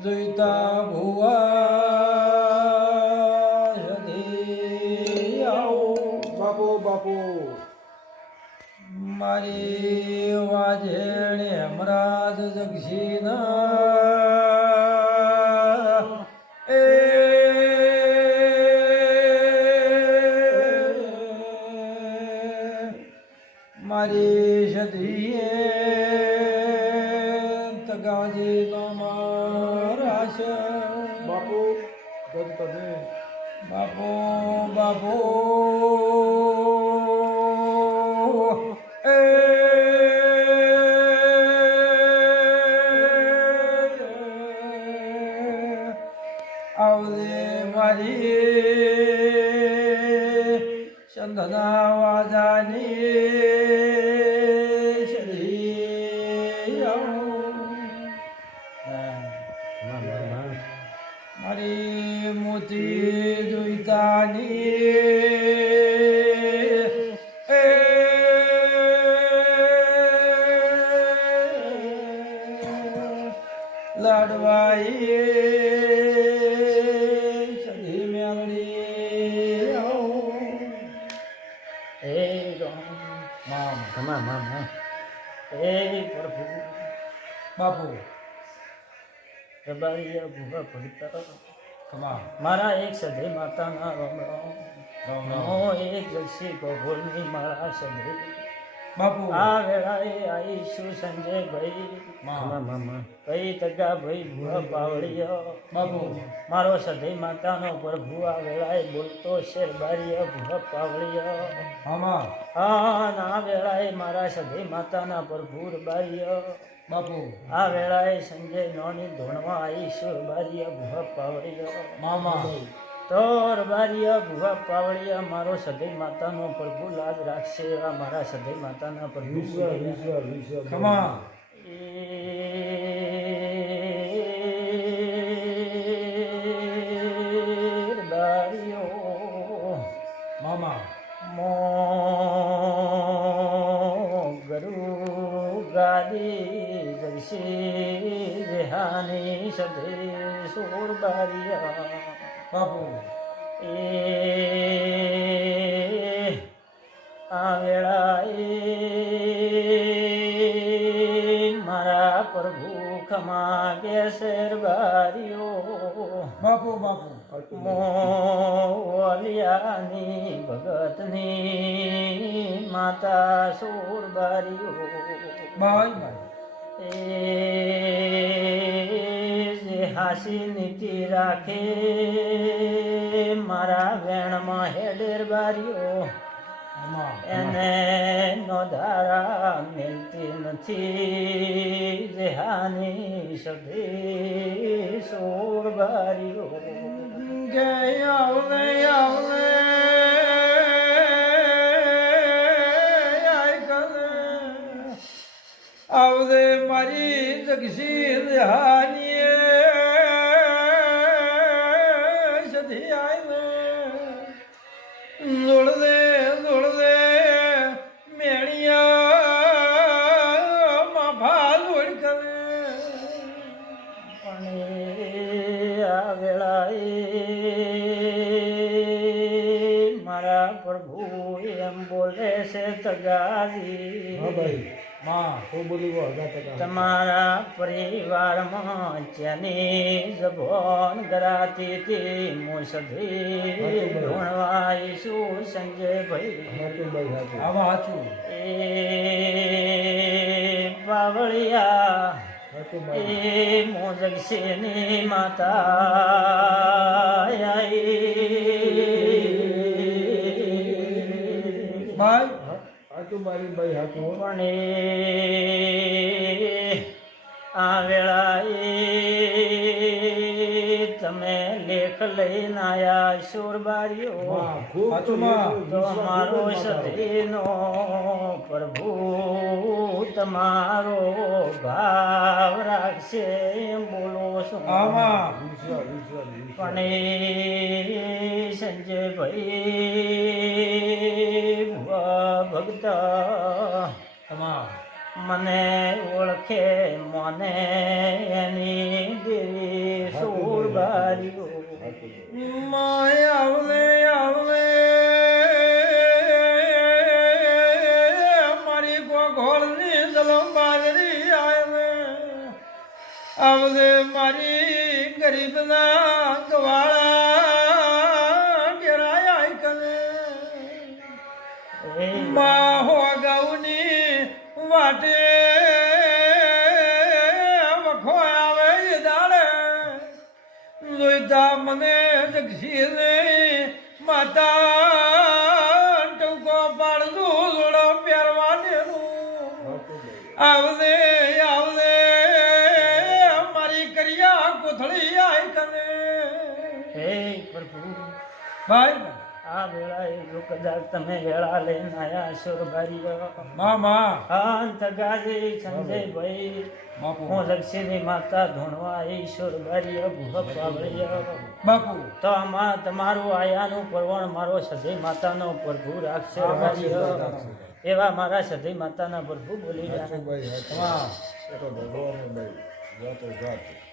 જોઈતા ભુવા આવો બાપુ બાપુ મારી વાજેણે હમરાજ જગશીના મારી સદીએ તગાજી નો મારાશ બાપુ જગ તમે બાપો બાપો આવજે મારી ચંદના વાજાની મારી મોતી જોઈતાની લાડવાઈ સધી મેળડી બાપુ મારા એક સધે માતાના રામ રામ એક જક્ષી ગોગોલની મારા સધે બાપુ આ વેળાએ આવીશું સંજયભાઈ કઈ તગા ભાઈ ભૂવા પાવળિયો બાપુ મારો સધે માતાનો પ્રભુ આ વેળાએ બોલતો શેરબારીયો ભૂવા પાવળિયો આમાં આ વેળાએ મારા સધે માતાના પ્રભુ બારીયો બાપુ આ વેળાએ સંજય નોની ધોણવા આવીશું બારીયા ભૂવા પાવળિયો મામા તોર બારીયા ભૂવા પાવળિયા મારો સદય માતાનો પ્રભુ લાજ રાખશે એવા મારા સદય માતાના પ્રભુ ખમા બારીઓ મામા મો ગરુ ગાદી જગશી રેહાની સદે સોર બારીયા બાપુ એ આ વેળાએ મારા પ્રભુ ખમા કે શેર બારીઓ બાપુ બાપુ મોલિયાની ભગતની માતા સોર બારીઓ બાઈ બાઈ હાસી નીતિ રાખે મારા વેણમાં હેડેર બારીઓ એને નોધારા મિલતી નથી જેહાની સભે સોર બારીઓ આવને આવને આવદે મારી જગશી હાની સધી આઈને જોડ દે મેણિયા માફા જોડ કરે પણ આ વેળાએ મારા પ્રભુ એમ બોલે છે તગારી તમારા પરિવારમાં જેની જબોન ગરાતી હતી મોસધી ભણવાઈશું સંજયભાઈ આવા હાચું એ પાવળિયા એ મોજગશેની માતા ભાઈ પણ આ વેળાએ તમે લેખ લઈને આયા સુરબારીઓ તો મારો સતીનો પ્રભુ તમારો ભાવ રાખશે એમ બોલો છો પણ સંજયભાઈ તો તમા મને ઓળખે મને એની દેવી સુરબારીઓ માય આવલે આવલે મારી ગોળની જલમ બાજરી આવલે મારી ગરીબના ગવાળા ડેરાય કને એ માહો ગાઉની વાટે વખો આવે દાડે લોહીતા મને જગશીને માતા ટૂંકો પાડતું જોડો પહેરવાનેનું આવલે આવલે મારી કરિયા કોથળી આય કને હે પ્રભુ ભાઈ આ વેળાએ જો કદાચ તમે વેળા લઈને આયા સુરબારીઓ મામા અંત ગાજી સંજયભાઈ બાપુ હું લક્ષ્મી માતા ધોણવા ઈશ્વર બારીય ભૂખ પાવળીય બાપુ તો આમાં તમારું આયાનું પરવણ મારો સધઈ માતાનો પ્રભુ રાખશે બારીય એવા મારા સધઈ માતાના પ્રભુ બોલી રહ્યા ભાઈ હા એ તો ભગવાન ભાઈ જાતો જાત